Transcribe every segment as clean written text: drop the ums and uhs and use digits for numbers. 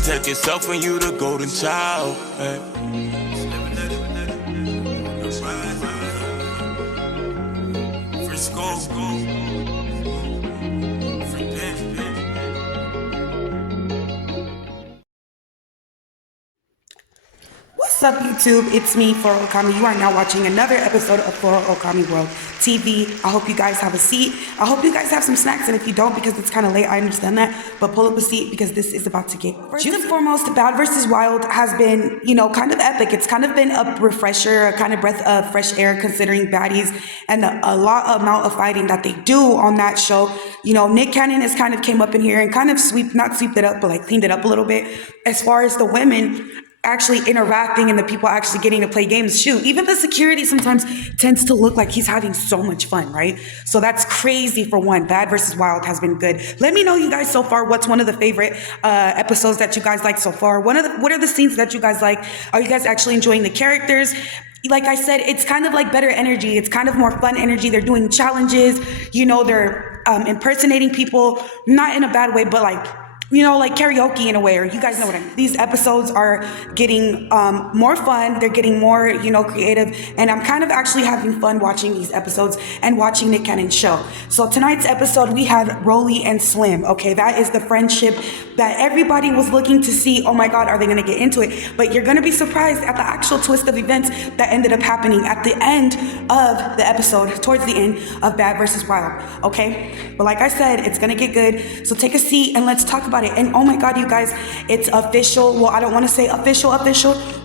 Protect yourself when you the golden child. Hey. Free school. Free pen. What's up, YouTube? It's me, Flora Okami. You are now watching another episode of Flora Okami World TV. I hope you guys have a seat. I hope you guys have some snacks, and if you don't, because it's kind of late, I understand that, but pull up a seat because this is about to get first and foremost, Bad vs. Wild has been, kind of epic. It's kind of been a refresher, a kind of breath of fresh air considering baddies and the amount of fighting that they do on that show. Nick Cannon has kind of came up in here and kind of not swept it up, but like cleaned it up a little bit as far as the women actually interacting and the people actually getting to play games. Shoot, even the security sometimes tends to look like he's having so much fun, right? So that's crazy for one. Bad vs. Wild has been good. Let me know, you guys, so far, what's one of the favorite episodes that you guys like so far? What are the scenes that you guys like? Are you guys actually enjoying the characters? Like I said, it's kind of like better energy. It's kind of more fun energy. They're doing challenges. They're impersonating people, not in a bad way, but like karaoke in a way, or you guys know what I mean. These episodes are getting more fun. They're getting more, creative. And I'm kind of actually having fun watching these episodes and watching Nick Cannon's show. So tonight's episode, we had Rollie and Slim. Okay, that is the friendship that everybody was looking to see. Oh my God, are they going to get into it? But you're going to be surprised at the actual twist of events that ended up happening at the end of the episode, towards the end of Bad vs. Wild. Okay, but like I said, it's going to get good. So take a seat and let's talk about it. And oh my God, you guys, it's official. Well, I don't want to say official,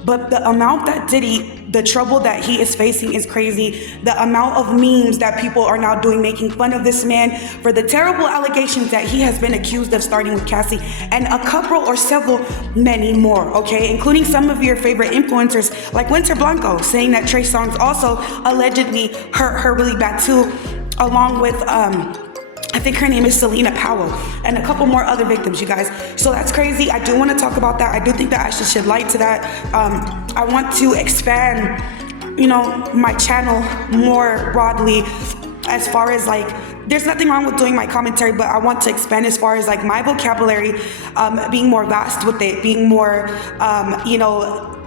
but the amount that Diddy, the trouble that he is facing is crazy. The amount of memes that people are now doing, making fun of this man for the terrible allegations that he has been accused of, starting with Cassie and a couple or several, many more, okay? Including some of your favorite influencers like Winter Blanco saying that Trey Songz also allegedly hurt her really bad too, along with, I think her name is Selena Powell, and a couple more other victims, you guys. So that's crazy. I do want to talk about that. I do think that I should shed light to that. I want to expand, my channel more broadly as far as like, there's nothing wrong with doing my commentary, but I want to expand as far as like my vocabulary, being more vast with it, being more,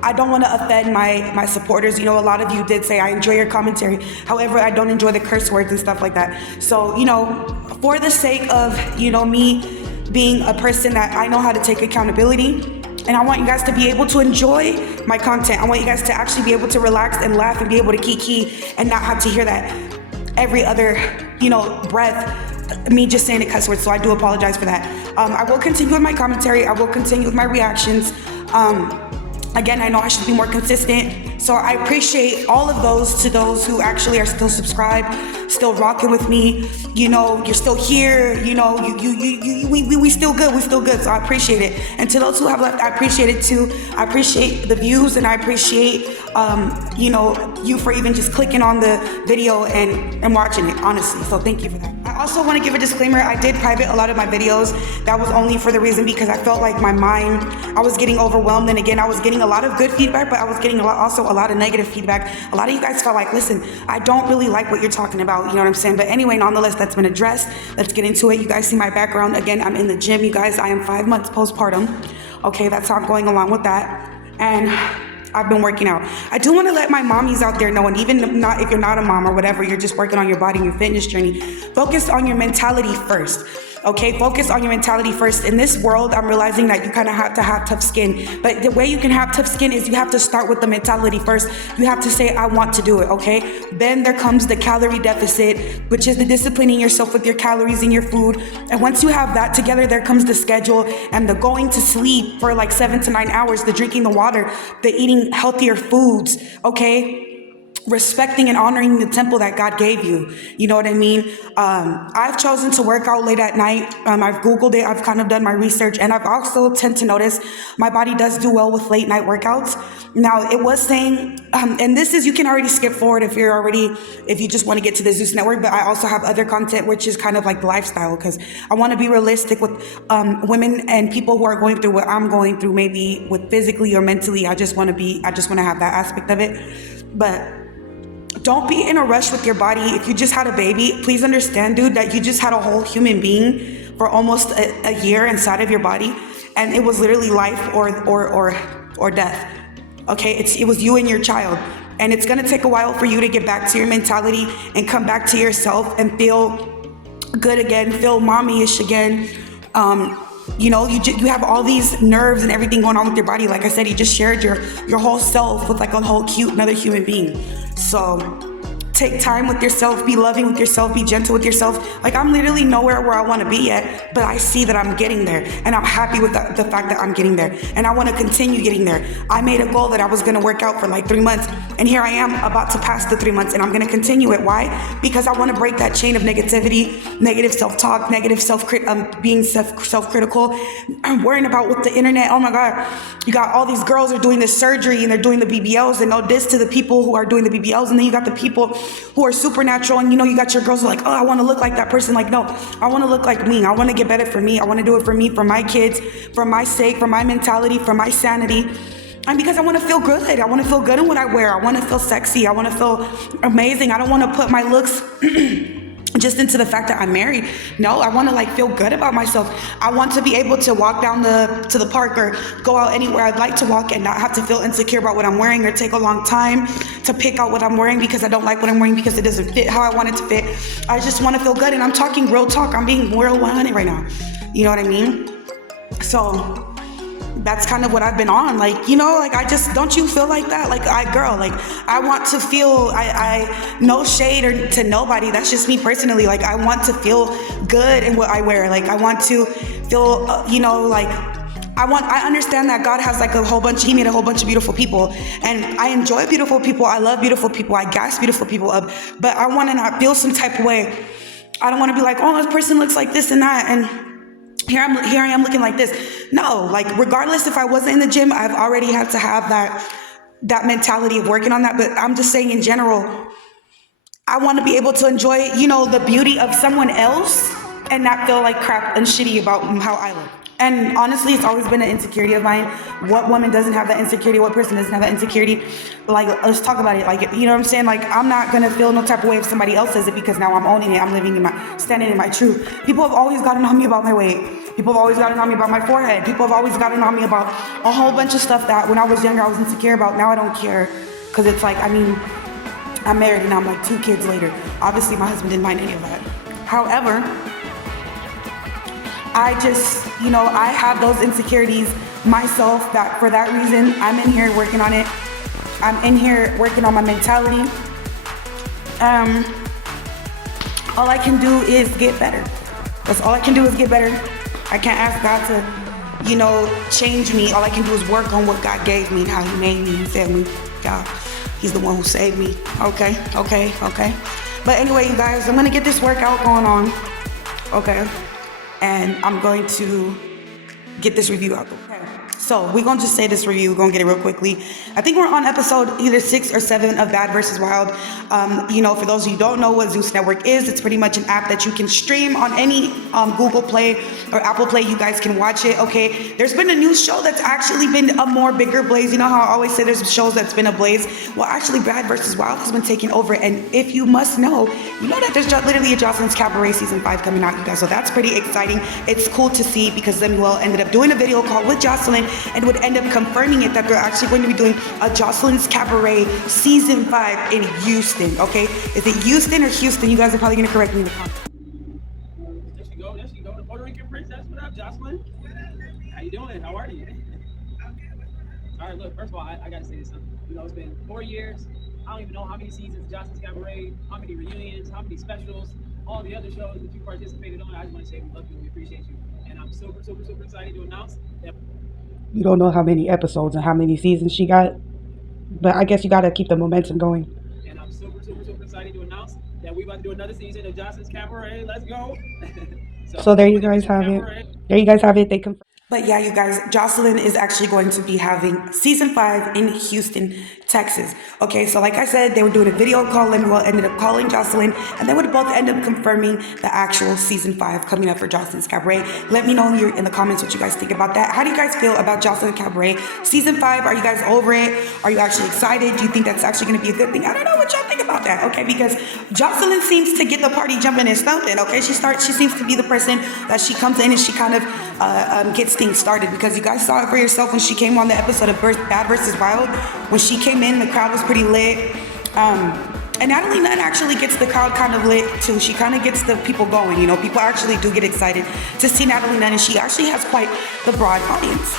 I don't want to offend my supporters. A lot of you did say I enjoy your commentary. However, I don't enjoy the curse words and stuff like that. So, for the sake of, me being a person that I know how to take accountability, and I want you guys to be able to enjoy my content. I want you guys to actually be able to relax and laugh and be able to kiki and not have to hear that every other, breath, me just saying a cuss word. So I do apologize for that. I will continue with my commentary. I will continue with my reactions. Again, I know I should be more consistent. So I appreciate all of those, to those who actually are still subscribed, still rocking with me. You're still here. We still good. We still good. So I appreciate it. And to those who have left, I appreciate it too. I appreciate the views, and I appreciate, you for even just clicking on the video and watching it, honestly. So thank you for that. I also want to give a disclaimer. I did private a lot of my videos. That was only for the reason because I felt like my mind, I was getting overwhelmed. And again, I was getting a lot of good feedback, but I was getting also a lot of negative feedback. A lot of you guys felt like, listen, I don't really like what you're talking about. You know what I'm saying? But anyway, nonetheless, that's been addressed. Let's get into it. You guys see my background. Again, I'm in the gym, you guys. I am 5 months postpartum. Okay, that's how I'm going along with that. And I've been working out. I do want to let my mommies out there know, and even not if you're not a mom or whatever, you're just working on your body and your fitness journey, focus on your mentality first. Okay, focus on your mentality first. In this world, I'm realizing that you kind of have to have tough skin. But the way you can have tough skin is you have to start with the mentality first. You have to say, I want to do it, okay? Then there comes the calorie deficit, which is the disciplining yourself with your calories and your food. And once you have that together, there comes the schedule and the going to sleep for like 7 to 9 hours, the drinking the water, the eating healthier foods, okay? Respecting and honoring the temple that God gave you. You know what I mean? I've chosen to work out late at night. I've Googled it. I've kind of done my research, and I've also tend to notice my body does do well with late night workouts. Now, it was saying, and this is, you can already skip forward if you just want to get to the Zeus network, but I also have other content, which is kind of like lifestyle, because I want to be realistic with women and people who are going through what I'm going through, maybe with physically or mentally. I just want to have that aspect of it. But don't be in a rush with your body. If you just had a baby, please understand, dude, that you just had a whole human being for almost a year inside of your body. and it was literally life or death. Okay, it was you and your child, and it's gonna take a while for you to get back to your mentality and come back to yourself and feel good again, feel mommy-ish again. You know, you have all these nerves and everything going on with your body. Like I said, you just shared your whole self with like a whole cute another human being. So take time with yourself, be loving with yourself, be gentle with yourself. Like, I'm literally nowhere where I want to be yet, but I see that I'm getting there, and I'm happy with the fact that I'm getting there, and I want to continue getting there. I made a goal that I was going to work out for like 3 months, and here I am about to pass the 3 months, and I'm going to continue it. Why? Because I want to break that chain of negativity, negative self-talk, negative being self-critical. I'm worrying about what the internet, oh my God, you got all these girls are doing this surgery, and they're doing the BBLs, and no diss to the people who are doing the BBLs, and then you got the people who are supernatural, and you know, you got your girls who are like, oh, I want to look like that person. Like, no, I want to look like me. I want to get better for me. I want to do it for me, for my kids, for my sake, for my mentality, for my sanity. And because I want to feel good. I want to feel good in what I wear. I want to feel sexy. I want to feel amazing. I don't want to put my looks just into the fact that I'm married. No, I want to like feel good about myself. I want to be able to walk down to the park or go out anywhere I'd like to walk and not have to feel insecure about what I'm wearing or take a long time to pick out what I'm wearing because I don't like what I'm wearing because it doesn't fit how I want it to fit. I just want to feel good, and I'm talking real talk. I'm being real 100 right now. You know what I mean? So that's kind of what I've been on. Like, you know, like, I just, don't you feel like that? Like, I want to feel, I no shade or to nobody. That's just me personally. Like, I want to feel good in what I wear. Like, I want to feel, you know, like, I understand that God has like He made a whole bunch of beautiful people, and I enjoy beautiful people. I love beautiful people. I gas beautiful people up, but I want to not feel some type of way. I don't want to be like, oh, this person looks like this and that, and here I am looking like this. No, like, regardless if I wasn't in the gym, I've already had to have that mentality of working on that. But I'm just saying in general, I want to be able to enjoy, you know, the beauty of someone else and not feel like crap and shitty about how I look. And honestly, it's always been an insecurity of mine. What woman doesn't have that insecurity? What person doesn't have that insecurity? Like, let's talk about it. Like, you know what I'm saying? Like, I'm not going to feel no type of way if somebody else says it, because now I'm owning it. I'm standing in my truth. People have always gotten on me about my weight. People have always gotten on me about my forehead. People have always gotten on me about a whole bunch of stuff that when I was younger, I was insecure about. Now I don't care, because it's like, I mean, I'm married and I'm like 2 kids later. Obviously, my husband didn't mind any of that. However, I just, you know, I have those insecurities myself, that for that reason, I'm in here working on it. I'm in here working on my mentality. All I can do is get better. That's all I can do is get better. I can't ask God to, you know, change me. All I can do is work on what God gave me and how He made me. He said me, God, He's the one who saved me. Okay. But anyway, you guys, I'm gonna get this workout going on. Okay. And I'm going to get this review out. Okay. So we're going to just say this review. We're going to get it real quickly. I think we're on episode either 6 or 7 of Bad vs. Wild. You know, for those of you who don't know what Zeus Network is, it's pretty much an app that you can stream on any Google Play or Apple Play. You guys can watch it, okay? There's been a new show that's actually been a more bigger blaze. You know how I always say there's shows that's been a blaze? Well, actually, Bad vs. Wild has been taking over. And if you must know, you know that there's literally a Jocelyn's Cabaret Season 5 coming out, you guys. So that's pretty exciting. It's cool to see, because Lemuel ended up doing a video call with Jocelyn and would end up confirming it that they're actually going to be doing a Jocelyn's Cabaret Season 5 in Houston, okay? Is it Houston or Houston? You guys are probably going to correct me in the comments. There she go. The Puerto Rican princess. What up, Jocelyn? How you doing? How are you? All right, look, first of all, I got to say this. You know, it's been 4 years. I don't even know how many seasons of Jocelyn's Cabaret, how many reunions, how many specials, all the other shows that you participated on. I just want to say we love you and we appreciate you. And I'm super excited to announce that. You don't know how many episodes and how many seasons she got, but I guess you got to keep the momentum going. And I'm super excited to announce that we're about to do another season of Jocelyn's Cabaret. Let's go. So there you guys have it. They confirmed. But yeah, you guys, Jocelyn is actually going to be having Season 5 in Houston, Texas. Okay, so like I said, they were doing a video call. Lemuel ended up calling Jocelyn, and they would both end up confirming the actual Season 5 coming up for Jocelyn's Cabaret. Let me know in the comments what you guys think about that. How do you guys feel about Jocelyn's Cabaret Season 5? Are you guys over it? Are you actually excited? Do you think that's actually going to be a good thing? I don't know what y'all think about about that, okay? Because Jocelyn seems to get the party jumping and stumping, okay? She seems to be the person that she comes in and she kind of gets things started, because you guys saw it for yourself when she came on the episode of Bad vs. Wild. When she came in, the crowd was pretty lit. And Natalie Nunn actually gets the crowd kind of lit too. She kind of gets the people going, you know. People actually do get excited to see Natalie Nunn, and she actually has quite the broad audience.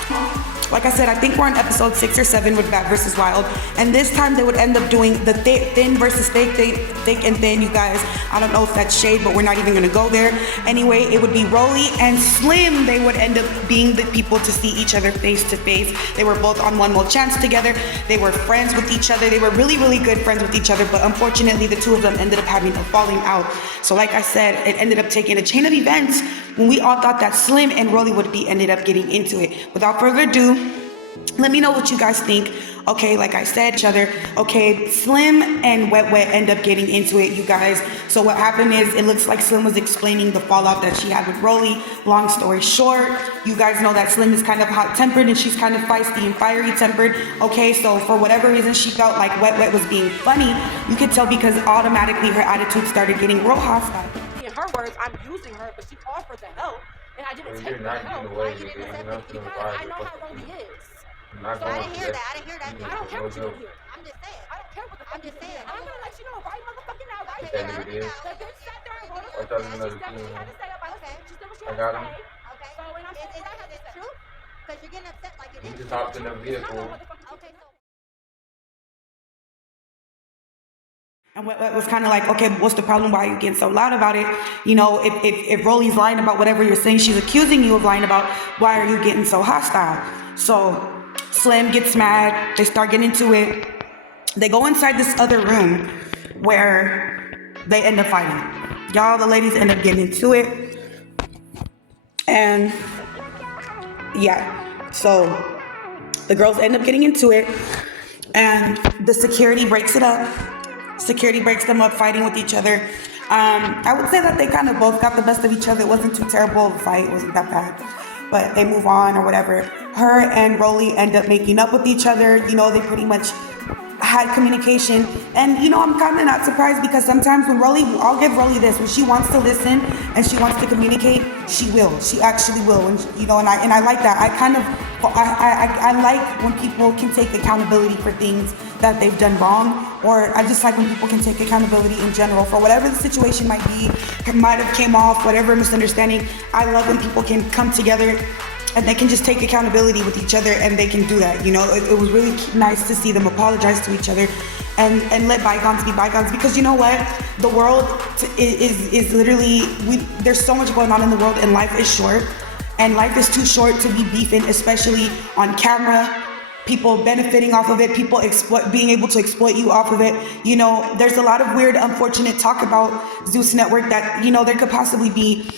Like I said, I think we're on episode 6 or 7 with Bad vs. Wild, and this time they would end up doing the thin versus fake, thick and thin, you guys. I don't know if that's shade, but we're not even gonna go there. Anyway, it would be Rollie and Slim. They would end up being the people to see each other face to face. They were both on One More Chance together. They were friends with each other. They were really, really good friends with each other, but unfortunately, the two of them ended up having a falling out. So like I said, it ended up taking a chain of events when we all thought that Slim and Rollie would be ended up getting into it. Without further ado, let me know what you guys think. Okay, like I said, each other. Okay, Slim and Wet end up getting into it, you guys. So what happened is, it looks like Slim was explaining the fallout that she had with Rollie. Long story short, you guys know that Slim is kind of hot-tempered and she's kind of feisty and fiery-tempered. Okay, so for whatever reason, she felt like Wet was being funny. You could tell because automatically her attitude started getting real hostile. In her words, I'm using her, but she offered the help, and I didn't take the help. Why you didn't accept it? Because I know how Rollie is. So I didn't hear that. I didn't hear that. I don't care what you don't hear. I'm just saying. I don't care what the fuck I'm just saying. I'm gonna let you know right motherfucking now. Right Okay, there. nigga, yeah. The bitch sat there and wrote I thought it was she another said what she team. had to say about Okay. it. She said what she I had got to him. say. Okay. So when I'm saying what I had to Is it say. true? Because you're getting upset like it You is. just hopped in the vehicle. Okay, so. And Wet was kind of like, okay, what's the problem? Why are you getting so loud about it? You know, if Rollie's lying about whatever you're saying, she's accusing you of lying about, why are you getting so hostile? So Slim gets mad. They start getting into it. They go inside this other room where they end up fighting. Y'all, the ladies end up getting into it. And yeah, so the girls end up getting into it. And the security breaks it up. Security breaks them up, fighting with each other. I would say that they kind of both got the best of each other. It wasn't too terrible of a fight. It wasn't that bad. But they move on or whatever. Her and Rollie end up making up with each other. You know, they pretty much had communication. And, you know, I'm kind of not surprised, because sometimes when I'll give Rollie this, when she wants to listen and she wants to communicate, she will. She actually will. And, you know, and I like that. I like when people can take accountability for things that they've done wrong. Or I just like when people can take accountability in general for whatever the situation might be. It might have came off, whatever misunderstanding. I love when people can come together and they can just take accountability with each other, and they can do that. You know, it was really nice to see them apologize to each other and let bygones be bygones, because you know what? The world is literally, there's so much going on in the world, and life is short. And life is too short to be beefing, especially on camera. People benefiting off of it, people being able to exploit you off of it. You know, there's a lot of weird, unfortunate talk about Zeus Network that, you know, there could possibly be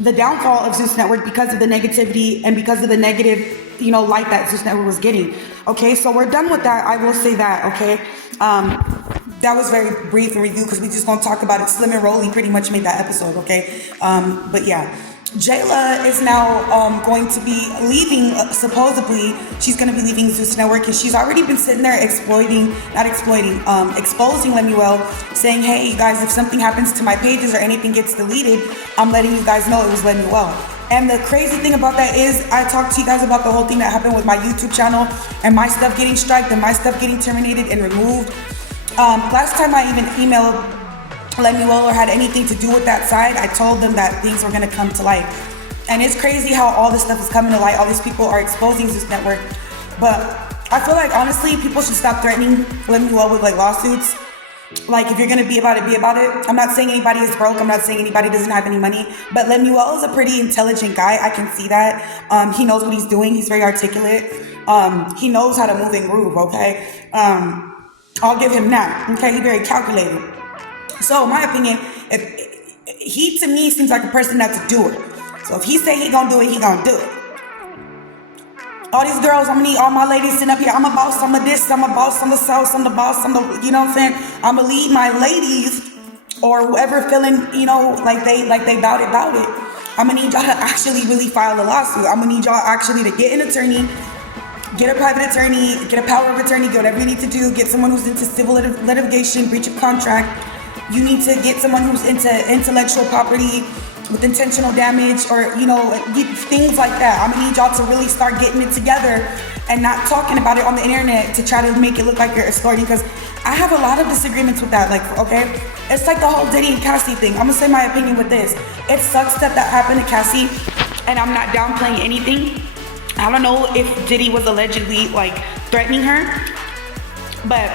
the downfall of Zeus Network because of the negativity and because of the negative, you know, light that Zeus Network was getting. Okay, so we're done with that. I will say that, okay? That was very brief in review because we just gonna talk about it. Slim and Rollie pretty much made that episode, okay? But yeah. Jayla is now going to be leaving, supposedly, she's going to be leaving Zeus Network, and she's already been sitting there exposing LiQWYD, saying, hey, you guys, if something happens to my pages or anything gets deleted, I'm letting you guys know it was LiQWYD. And the crazy thing about that is, I talked to you guys about the whole thing that happened with my YouTube channel and my stuff getting striked and my stuff getting terminated and removed. Last time I even emailed LiQWYD or had anything to do with that side, I told them that things were going to come to light. And it's crazy how all this stuff is coming to light. All these people are exposing this network. But I feel like, honestly, people should stop threatening LiQWYD with like lawsuits. Like, if you're going to be about it, be about it. I'm not saying anybody is broke. I'm not saying anybody doesn't have any money. But LiQWYD is a pretty intelligent guy. I can see that. He knows what he's doing. He's very articulate. He knows how to move and groove, okay? I'll give him that, okay? He's very calculated. So, in my opinion, he to me seems like a person that's a doer. So if he say he gonna do it, he gonna do it. All these girls, I'm gonna need all my ladies sitting up here. I'm a boss, I'm a this, I'm a boss, I'm the sauce, I'm the boss, I'm the, you know what I'm saying? I'm gonna lead my ladies, or whoever feeling, you know, like they bout it. I'm gonna need y'all to actually really file a lawsuit. I'm gonna need y'all actually to get an attorney Get a private attorney, get a power of attorney, get whatever you need to do. Get someone who's into civil litigation, breach of contract. You need to get someone who's into intellectual property with intentional damage, or, you know, things like that. I'm gonna need y'all to really start getting it together and not talking about it on the internet to try to make it look like you're exploiting, because I have a lot of disagreements with that. Like, okay, it's like the whole Diddy and Cassie thing. I'm gonna say my opinion with this. It sucks that happened to Cassie, and I'm not downplaying anything. I don't know if Diddy was allegedly like threatening her, but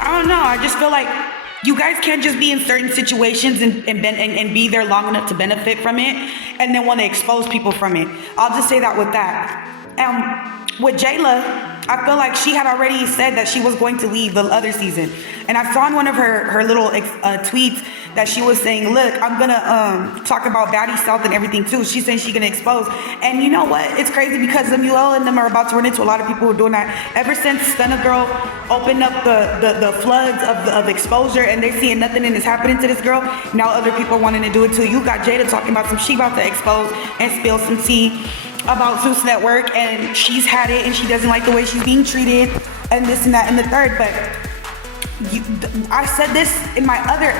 I don't know. I just feel like you guys can't just be in certain situations and be there long enough to benefit from it and then want to expose people from it. I'll just say that with that. With Jayla, I feel like she had already said that she was going to leave the other season. And I saw in one of her little tweets that she was saying, look, I'm going to talk about Baddie South and everything too. She's saying she's going to expose. And you know what? It's crazy because Samuel and them are about to run into a lot of people who are doing that. Ever since Stunna Girl opened up the floods of exposure and they're seeing nothing and it's happening to this girl, now other people are wanting to do it too. You got Jada talking about she about to expose and spill some tea about Zeus Network, and she's had it and she doesn't like the way she's being treated and this and that and the third. But I said this in my other,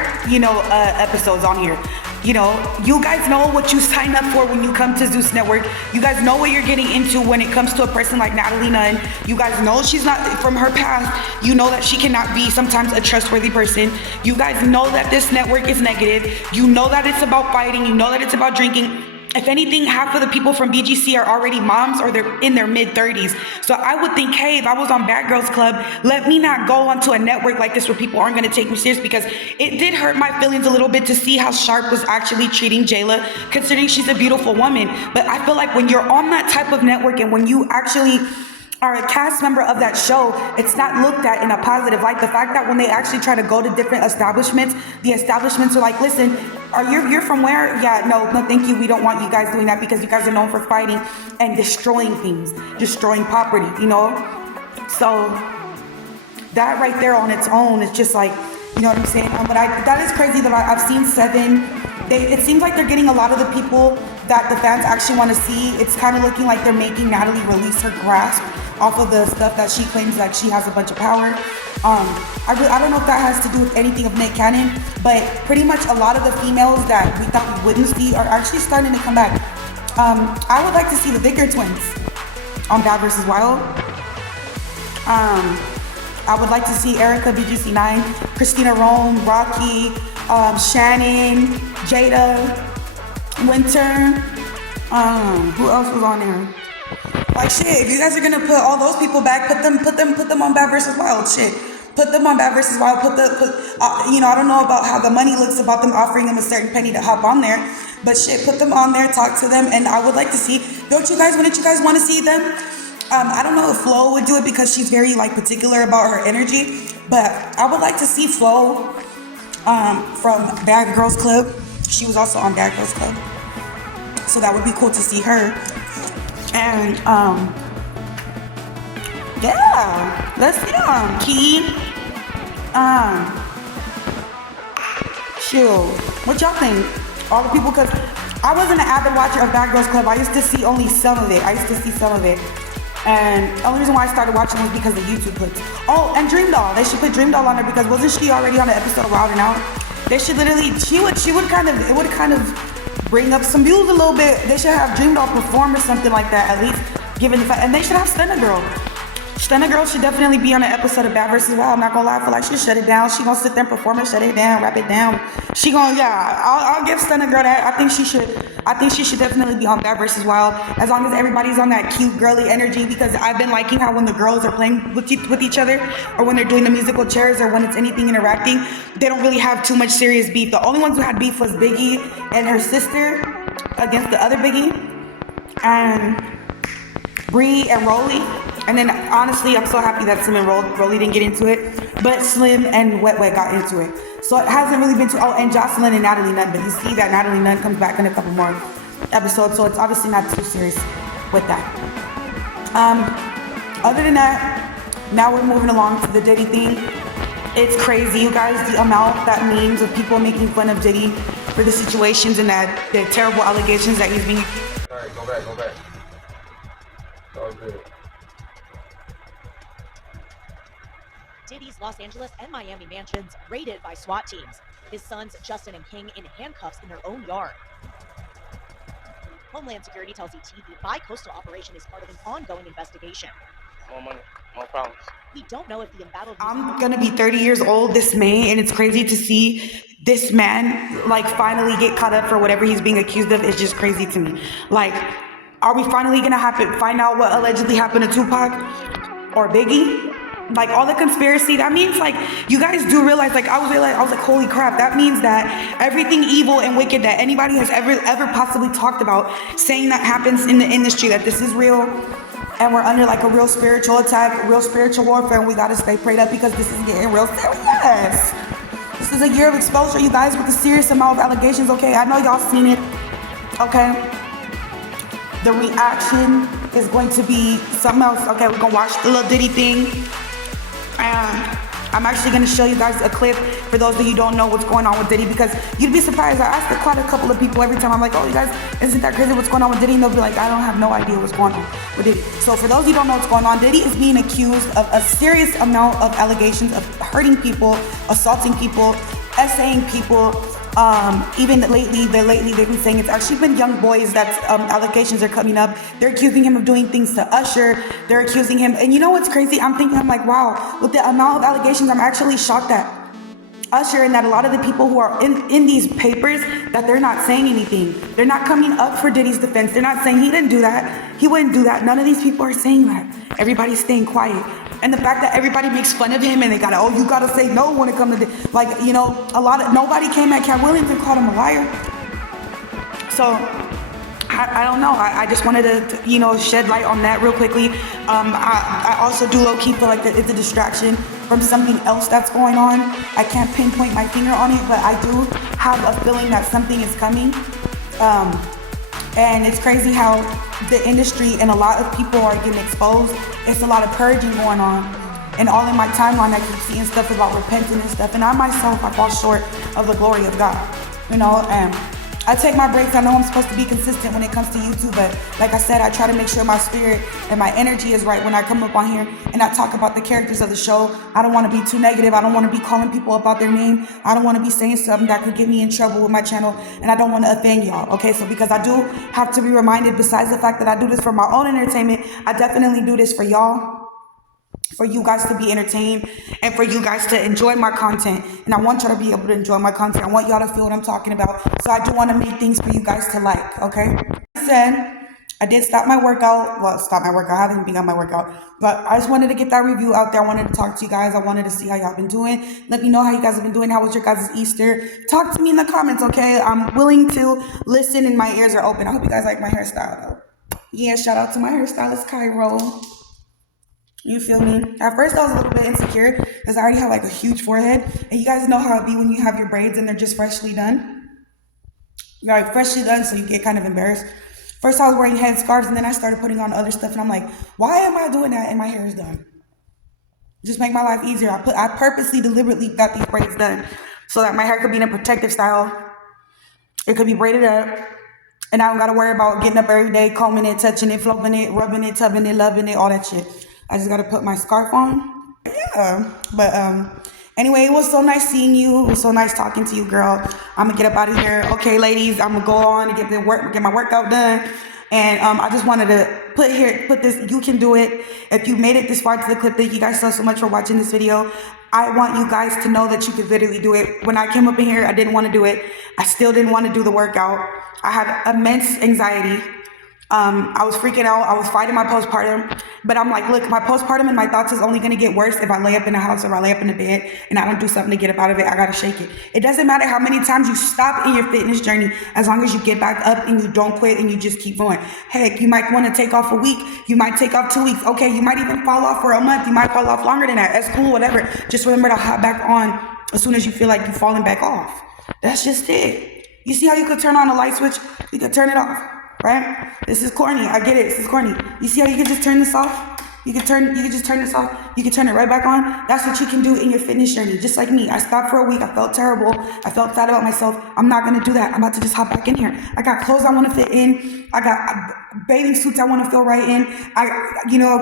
episodes on here. You guys know what you sign up for when you come to Zeus Network. You guys know what you're getting into when it comes to a person like Natalie Nunn. You guys know she's not, from her past, you know that she cannot be sometimes a trustworthy person. You guys know that this network is negative. You know that it's about fighting. You know that it's about drinking. If anything, half of the people from BGC are already moms or they're in their mid-30s. So I would think, hey, if I was on Bad Girls Club, let me not go onto a network like this where people aren't going to take me serious, because it did hurt my feelings a little bit to see how Sharp was actually treating Jayla, considering she's a beautiful woman. But I feel like when you're on that type of network and when you actually are a cast member of that show, it's not looked at in a positive light. The fact that when they actually try to go to different establishments, the establishments are like, listen, you're from where? Yeah, no, thank you. We don't want you guys doing that because you guys are known for fighting and destroying things, destroying property, So that right there on its own is just like, you know what I'm saying? But that is crazy that I've seen 7. It seems like they're getting a lot of the people that the fans actually want to see. It's kind of looking like they're making Natalie release her grasp off of the stuff that she claims like she has a bunch of power. I don't know if that has to do with anything of Nick Cannon, but pretty much a lot of the females that we thought we wouldn't see are actually starting to come back. I would like to see the Vicker twins on Bad vs. Wild. I would like to see Erica, BGC9, Christina Rome, Rocky, Shannon, Jada, Winter. Who else was on there? Like, shit, if you guys are gonna put all those people back, put them on Bad vs. Wild. Shit, put them on Bad vs. Wild. I don't know about how the money looks about them offering them a certain penny to hop on there, but shit, put them on there, talk to them, and I would like to see. Wouldn't you guys want to see them? I don't know if Flo would do it because she's very particular about her energy, but I would like to see Flo from Bad Girls Club. She was also on Bad Girls Club, so that would be cool to see her. And yeah, let's see them. Key, chill. What y'all think? All the people, because I wasn't an avid watcher of Bad Girls Club. I used to see only some of it. And the only reason why I started watching was because of YouTube clips. Oh, and Dream Doll. They should put Dream Doll on there because wasn't she already on the episode of Wild 'N Out? They should literally, it would kind of bring up some views a little bit. They should have Dream Doll perform or something like that, at least given the fact. And they should have Stunna Girl. Stunna Girl should definitely be on an episode of Bad vs. Wild. I'm not gonna lie, I feel like she should shut it down. She gonna sit there and perform it, shut it down, wrap it down. I'll give Stunna Girl that. I think she should definitely be on Bad vs. Wild, as long as everybody's on that cute girly energy, because I've been liking how when the girls are playing with each other, or when they're doing the musical chairs, or when it's anything interacting, they don't really have too much serious beef. The only ones who had beef was Biggie and her sister against the other Biggie, and Bree and Rollie. And then honestly, I'm so happy that Slim and Rollie didn't get into it, but Slim and Wet got into it. So it hasn't really been and Jocelyn and Natalie Nunn, but you see that Natalie Nunn comes back in a couple more episodes, so it's obviously not too serious with that. Other than that, now we're moving along to the Diddy thing. It's crazy, you guys, the amount that memes of people making fun of Diddy for the situations and the terrible allegations that he's being. Alright, go back. all good. Diddy's Los Angeles and Miami mansions raided by SWAT teams. His sons, Justin and King, in handcuffs in their own yard. Homeland Security tells ET the bi-coastal operation is part of an ongoing investigation. More money, more problems. We don't know if the embattled... I'm gonna be 30 years old this May, and it's crazy to see this man like finally get caught up for whatever he's being accused of. It's just crazy to me. Like, are we finally gonna find out what allegedly happened to Tupac or Biggie? Like, all the conspiracy, that means, like, you guys do realize, like, I was like, holy crap, that means that everything evil and wicked that anybody has ever possibly talked about, saying that happens in the industry, that this is real, and we're under, like, a real spiritual attack, real spiritual warfare, and we gotta stay prayed up because this is getting real serious. This is a year of exposure, you guys, with a serious amount of allegations, okay? I know y'all seen it, okay? The reaction is going to be something else, okay? We're gonna watch the little Diddy thing. And I'm actually going to show you guys a clip for those of you who don't know what's going on with Diddy, because you'd be surprised. I asked quite a couple of people every time. I'm like, oh, you guys, isn't that crazy what's going on with Diddy? And they'll be like, I don't have no idea what's going on with Diddy. So for those of you who don't know what's going on, Diddy is being accused of a serious amount of allegations of hurting people, assaulting people, essaying people. Even lately they've been saying it's actually been young boys that allegations are coming up. They're accusing him of doing things to Usher. They're accusing him, and you know what's crazy? I'm like, wow, with the amount of allegations, I'm actually shocked at Usher and that a lot of the people who are in these papers, that they're not saying anything. They're not coming up for Diddy's defense. They're not saying he didn't do that. He wouldn't do that. None of these people are saying that. Everybody's staying quiet. And the fact that everybody makes fun of him and they gotta, oh, you gotta say no when it comes to, like, you know, nobody came at Cat Williams and called him a liar. So, I don't know. I just wanted to, you know, shed light on that real quickly. I also do low-key feel like it's a distraction from something else that's going on. I can't pinpoint my finger on it, but I do have a feeling that something is coming. And it's crazy how the industry and a lot of people are getting exposed. It's a lot of purging going on. And all in my timeline, I keep seeing stuff about repenting and stuff. And I myself, I fall short of the glory of God. You know, and I take my breaks. I know I'm supposed to be consistent when it comes to YouTube, but like I said, I try to make sure my spirit and my energy is right when I come up on here and I talk about the characters of the show. I don't want to be too negative. I don't want to be calling people about their name. I don't want to be saying something that could get me in trouble with my channel, and I don't want to offend y'all, okay? So because I do have to be reminded, besides the fact that I do this for my own entertainment, I definitely do this for y'all, for you guys to be entertained and for you guys to enjoy my content. And I want y'all to be able to enjoy my content. I want y'all to feel what I'm talking about. So I do want to make things for you guys to like, okay? I said, I did stop my workout. Well, stop my workout. I haven't begun my workout. But I just wanted to get that review out there. I wanted to talk to you guys. I wanted to see how y'all been doing. Let me know how you guys have been doing. How was your guys' Easter? Talk to me in the comments, okay? I'm willing to listen and my ears are open. I hope you guys like my hairstyle, though. Yeah, shout out to my hairstylist, Cairo. You feel me? At first I was a little bit insecure because I already have like a huge forehead. And you guys know how it be when you have your braids and they're just freshly done. You're like freshly done, so you get kind of embarrassed. First I was wearing head scarves and then I started putting on other stuff and I'm like, why am I doing that and my hair is done? Just make my life easier. I purposely, deliberately got these braids done so that my hair could be in a protective style. It could be braided up. And I don't gotta worry about getting up every day, combing it, touching it, fluffing it, rubbing it, tubbing it, loving it, all that shit. I just gotta put my scarf on. Yeah, but anyway, it was so nice seeing you. It was so nice talking to you, girl. I'm gonna get up out of here. Okay, ladies, I'm gonna go on and get my workout done. And I just wanted to put this, you can do it. If you made it this far to the clip, thank you guys so much for watching this video. I want you guys to know that you could literally do it. When I came up in here, I didn't want to do it. I still didn't want to do the workout. I had immense anxiety. I was freaking out. I was fighting my postpartum, but I'm like, look, my postpartum and my thoughts is only going to get worse if I lay up in the house or I lay up in the bed and I don't do something to get up out of it. I got to shake it. It doesn't matter how many times you stop in your fitness journey, as long as you get back up and you don't quit and you just keep going. Heck, you might want to take off a week. You might take off 2 weeks. Okay, you might even fall off for a month. You might fall off longer than that. That's cool, whatever. Just remember to hop back on as soon as you feel like you're falling back off. That's just it. You see how you could turn on a light switch? You could turn it off. Right? This is corny. I get it. This is corny. You see how you can just turn this off? You can just turn this off. You can turn it right back on. That's what you can do in your fitness journey. Just like me. I stopped for a week. I felt terrible. I felt sad about myself. I'm not going to do that. I'm about to just hop back in here. I got clothes I want to fit in. I got bathing suits I want to feel right in. I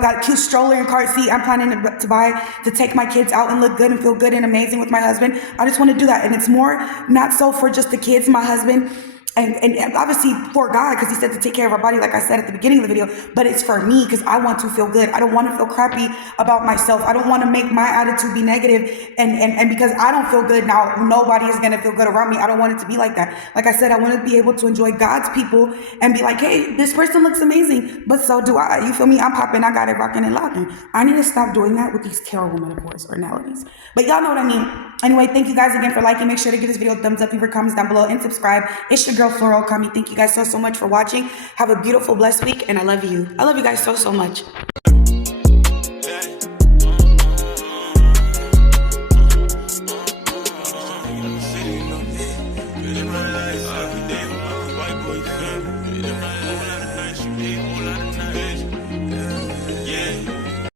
got a cute stroller and cart seat I'm planning to buy to take my kids out and look good and feel good and amazing with my husband. I just want to do that. And it's more not so for just the kids, my husband, and obviously for God, because he said to take care of our body, like I said at the beginning of the video, but it's for me because I want to feel good. I don't want to feel crappy about myself. I don't want to make my attitude be negative, and because I don't feel good now, nobody is going to feel good around me. I don't want it to be like that. Like I said, I want to be able to enjoy God's people and be like, hey, this person looks amazing, but so do I. You feel me? I'm popping. I got it rocking and locking. I need to stop doing that with these terrible metaphors or analogies. But y'all know what I mean. Anyway, thank you guys again for liking. Make sure to give this video a thumbs up, leave your comments down below, and subscribe. It's your girl, Floral Kami. Thank you guys so much for watching. Have a beautiful, blessed week, and I love you. I love you guys so much.